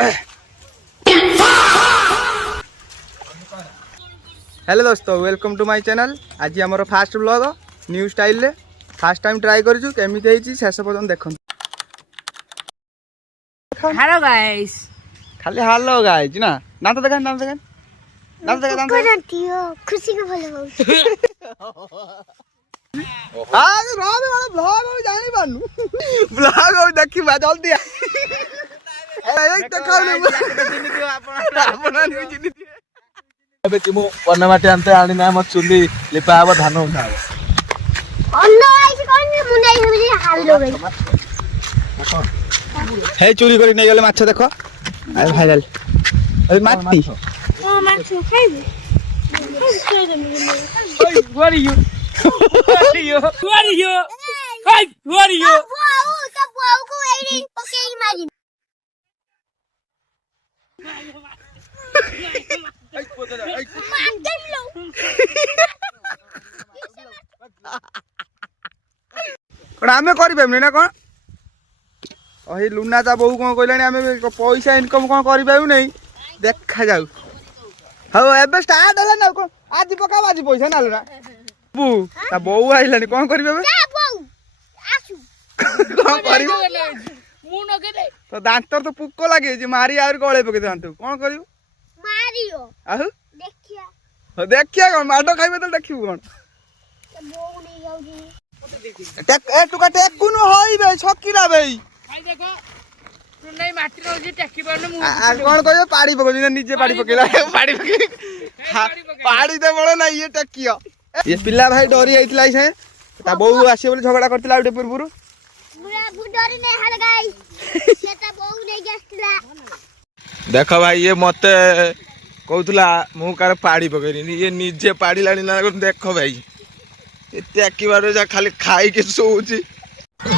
Hello दोस्तों, welcome to my channel. आज आमर फास्ट ब्लॉग न्यू स्टाइल रे फास्ट टाइम ट्राई करूँ केमी शेष पर्यटन देख। हेलो गाइस, खाली हेलो गाइस ना दांत देखा दांत देखा दांत देखा दांत खुशी को भले हो आज रात वाला ब्लॉग हो जानी बानू ब्लॉग हो देखी बा जल्दी एक देखा नहीं जिनी दियो आपण नहीं जिनी दियो ଏବେ ମୁଁ ବନ ମାଟି ଆନତେ ଆଣି ନା ଆମ ଚୁଲି ଲିପା ହବ ଧାନ ଉଠା ହବ ଅନ୍ନ ଆଇଛି କୋନି ମୁଣ୍ଡାଇ ହେବି ହାଲ ଗଇ हे चोरी करी नहीं गले माछ देखो अरे भाइराल अरे माटी ओ माछ खाइबे what are you? What are you? What are you? Hey, what are you? बुआऊ सब बुआऊ को एडी पकेई मारी कोन आमे करि बेमनी ना कोन अही लुना ता बहु कोन कहलानी आमे पैसा इनकम कोन करि पाउ नहीं देखा जाऊ हो एबे स्टार्ट होला ना कोन आज पका आज पैसा ना लुना बु ता बहु आइलानी कोन करि बेबे का बुआऊ आसु कोन करि मु न गेले तो दांतर तो पुक्को लागे जे मारी आउर गळे पके दांतु कोन करियो मारियो आहु देखिया हो देखिया कोन माडो खाइबे तो देखिबु कोन बुआऊ नहीं जाउजी टेक ए टुका टेक कुनु होई बे छकीरा बे भाई देखो तू नहीं माटी रो जी टेकी परने मु आ कोन कहयो पाड़ी पको निजे पाड़ी पकेला पाड़ी पके पाड़ी दे बळो ना ये टेकियो ये पिल्ला भाई डरी आइतला इसे ता बहु आसे बोले झगड़ा करतिला उठे पुरपुरु बुरा बुडरी नहीं हल गई सेटा बुआऊ नहीं गस्तिला ଦେଖ ଭାଇ ଇଏ ମତେ କହୁଥିଲା ମୁଁ କାର ପାଡ଼ି ପକେଇନି ଇଏ ନିଜେ ପାଡ଼ିଲାଣି ନା ଦେଖ ଭାଇ ଏତେ ଆକିବାରେ ଯା ଖାଲି ଖାଇକି ଶୋଉଛି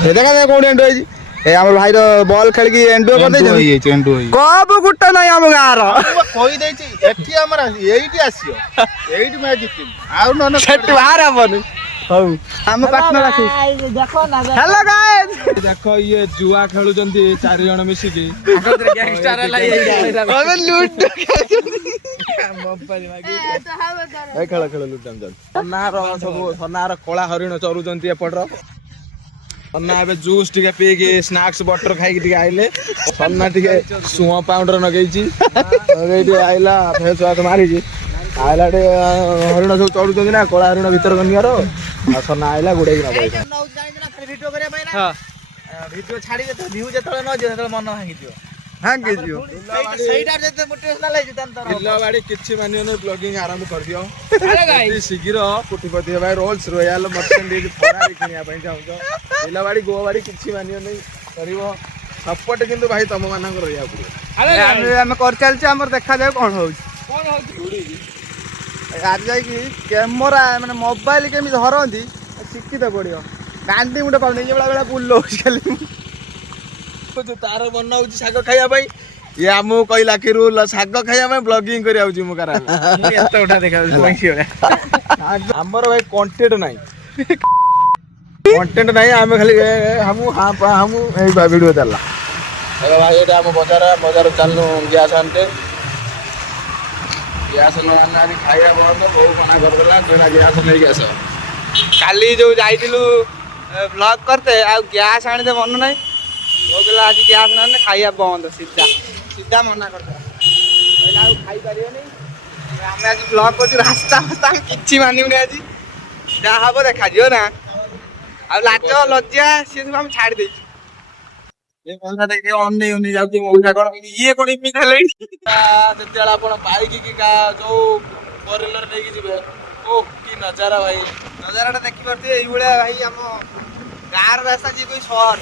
ए देखा दे कोन एंडो आइजी ए हमर भाई रो बॉल खेल की एंडो कर दे ଏଣ୍ଡୁ ହୋଇ कब गुट्टा नहीं हम गार କହି ଦେଇଛି ଏଠି ଆମର ଏଇଠି ଆସିବ ଏଇଠି ମ୍ୟାଚ୍ ଜିତିବି ଆଉ ନହେଲେ सेट बाहर आपन हौ हम पार्टनर आसी देखो ना हेलो गाइस ଦେଖ ଇଏ ଜୁଆ ଖେଳୁଛନ୍ତି 4 ଜଣ ମିଶିକି गैंगस्टर लाई हम लूट मोबाइल मागी ଏ ଖେଳ ଖେଳ ଲୁଟାମ ଚାଲ ସନାର ସବୁ ସନାର କଳା ହରିଣ ଚରୁଛନ୍ତି ଏପଟର ସନା ଏବେ ଜୁସ୍ ଟିକେ ପିଇକି ସ୍ନାକ୍ସ ବଟର ଖାଇକି ଟିକେ ଆଇଲେ ସନା ଟିକେ ସୁଅ ପାଉଡର ନଗେଇଛି ନଗେଇଟି ଆଇଲା ଫେସ୍ ୱାଶ ମାରିଛି ଆଇଲା ଟିକେ ହରିଣ ସବୁ ଚଢୁଛନ୍ତି ନା କଳା ହରିଣ ଭିତର କନିଆର ଆଉ ସନା ଆଇଲା ଗୁଡେଇକି ନବ ଭିଡିଓ କରିବା ପାଇଁ ନା हां ଭିଡିଓ ଛାଡି ଯେତେ ଭିଉ ଯେତେବେଳେ ନ ଯିବ ସେତେବେଳେ ମନ ଭାଙ୍ଗି ଯିବ भांगी जियो ସେଇଟା ଯେତେ ମୋଟିଭେସନାଲ ହେଇଛି ତାର ବିଲ ବାଡି କିଛି ମାନିବନି ବ୍ଲଗିଂ ଆରମ୍ଭ କରିଦିଅ ଆରେ ଗାଇ ଯଦି ଶୀଘ୍ର କୋଟିପତି ହେବା ରୋଲ୍ସ ରୟାଲ ମଟନ ଦେଇକି ଫରାରୀ କିଣିବା ପାଇଁ ଚାହୁଁଛ ବିଲ ବାଡି ଗୋ ବାଡି କିଛି ମାନିବନି କରିବ ସପୋର୍ଟ କିନ୍ତୁ ଭାଇ ତମ ମାନଙ୍କର ରହିବାକୁ ପଡିବ ଆରେ हम कर चलचे हमर देखा जाय कोन होउ कोन होଉଛି आज जाई कि कैमरा माने मोबाइल केमी धरंदी शिखित पड़ियो गांधी मुंडे पाउनी जे बेला बुल्लो खाली ତାର ମନ ହଉଛି ଶାଗ ଖାଇବା ପାଇଁ ଇଏ ଆମକୁ କହିଲା କି ରୁଲ ଶାଗ ଖାଇବା ପାଇଁ ବ୍ଲଗିଂ କରି ଆଉଛି ମୁଁ କାର ଏତେ ଉଠା ଦେଖାଯାଉଛି ପଇଁସି ଭଳିଆ ଆମର ଭାଇ କଣ୍ଟେଣ୍ଟ ନାହିଁ କଣ୍ଟେଣ୍ଟ ନାହିଁ ଆମେ ଖାଲି ହାମୁ ଏଇ ଭିଡ଼ିଓ ଚାଲିଲା ଭାଇ ଏଇଟା ଆମ ବଜାର ଚାଲୁ ଗ୍ୟାସ୍ ଆଣିତେ ଗ୍ୟାସ୍ ଆଣି ଖାଇବା ବନ୍ଦ ବୋଉ ମନା କରିଦେଲା କହିଲା ଗ୍ୟାସ୍ ନେଇକି ଆସ काली जो जाइतिलु ब्लॉग करते आ गैस आनी दे मन नहीं वो कहला आज गैस ना खाइया बंद सीधा सीधा मना करता कहला आ खाई परियोनी हमें आज ब्लॉग कर रास्ता रास्ता किछि मानिउनी आज जा हबो देखा जियो ना आ लाज लज्जा से सब हम छाड़ देई ये मौसा देखे अनेई उनी जाउची मौसा कोन ये कोन इमित हेले जेतेला आपण बाइक की का जो फोरव्हीलर लेके जिवे ओ की नजारा भाई नजारा देखि परते एई बळे भाई हम गार रास्ता जी कोई शहर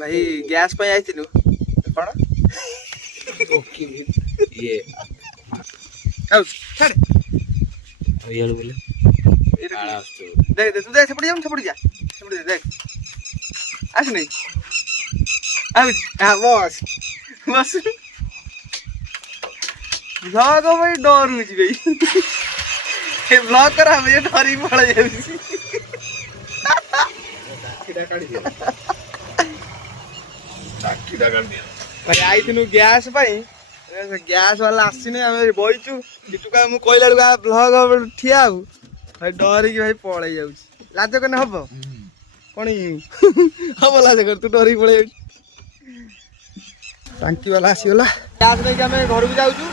भाई गैस पे आइतिलु कोन ओके ये औ छाड़ येलो बोले आला देख तू देख छपड़ी जा छपड़ी देख आस नहीं आ बस बस ब्लॉग भाई डर हुई भाई ये ब्लॉग करा मुझे डरी पड़ जाए ଭାଇ ଆଇଥିଲୁ ଗ୍ୟାସ୍ ପାଇଁ ଗ୍ୟାସ୍ ବାଲା ଆସିନି ଆମେ ବଇଛୁ ଟିଟୁକା ମୁଁ କହିଲା ବେଳକୁ ବ୍ଲଗ ଠିଆ ଆଉ ଭାଇ ଡରିକି ଭାଇ ପଳେଇ ଯାଉଛି ଲାଜ କନେ ହବ କଣ ହବ ଲାଜ କର ତୁ ଡରିକି ପଳେଇ ଯାଉଛି ଟାଙ୍କି ବାଲା ଆସିଗଲା ଗ୍ୟାସ୍ ନେଇକି ଆମେ ଘରକୁ ଯାଉଛୁ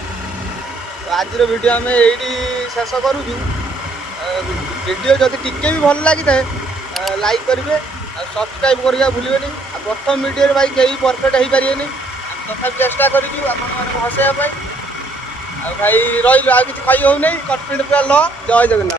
ଆଜିର ଭିଡ଼ିଓ ଆମେ ଏଇଠି ଶେଷ କରୁଛୁ ଭିଡ଼ିଓ ଯଦି ଟିକେ ବି ଭଲ ଲାଗିଥାଏ ଲାଇକ୍ କରିବେ ଆଉ ସବସ୍କ୍ରାଇବ୍ କରିବା ଭୁଲିବେନି ଆଉ ପ୍ରଥମ ଭିଡ଼ିଓରେ ଭାଇ କେହି ପରଫେକ୍ଟ ହେଇପାରିବେନି ତଥାପି ଚେଷ୍ଟା କରିଛୁ ଆପଣମାନଙ୍କୁ ହସେଇବା ପାଇଁ ଆଉ ଭାଇ ରହିଲୁ ଆଉ କିଛି କହି ହେଉନି କନଫିଡେଣ୍ଟ ପୁରା ଲ ଜୟ ଜଗନ୍ନାଥ।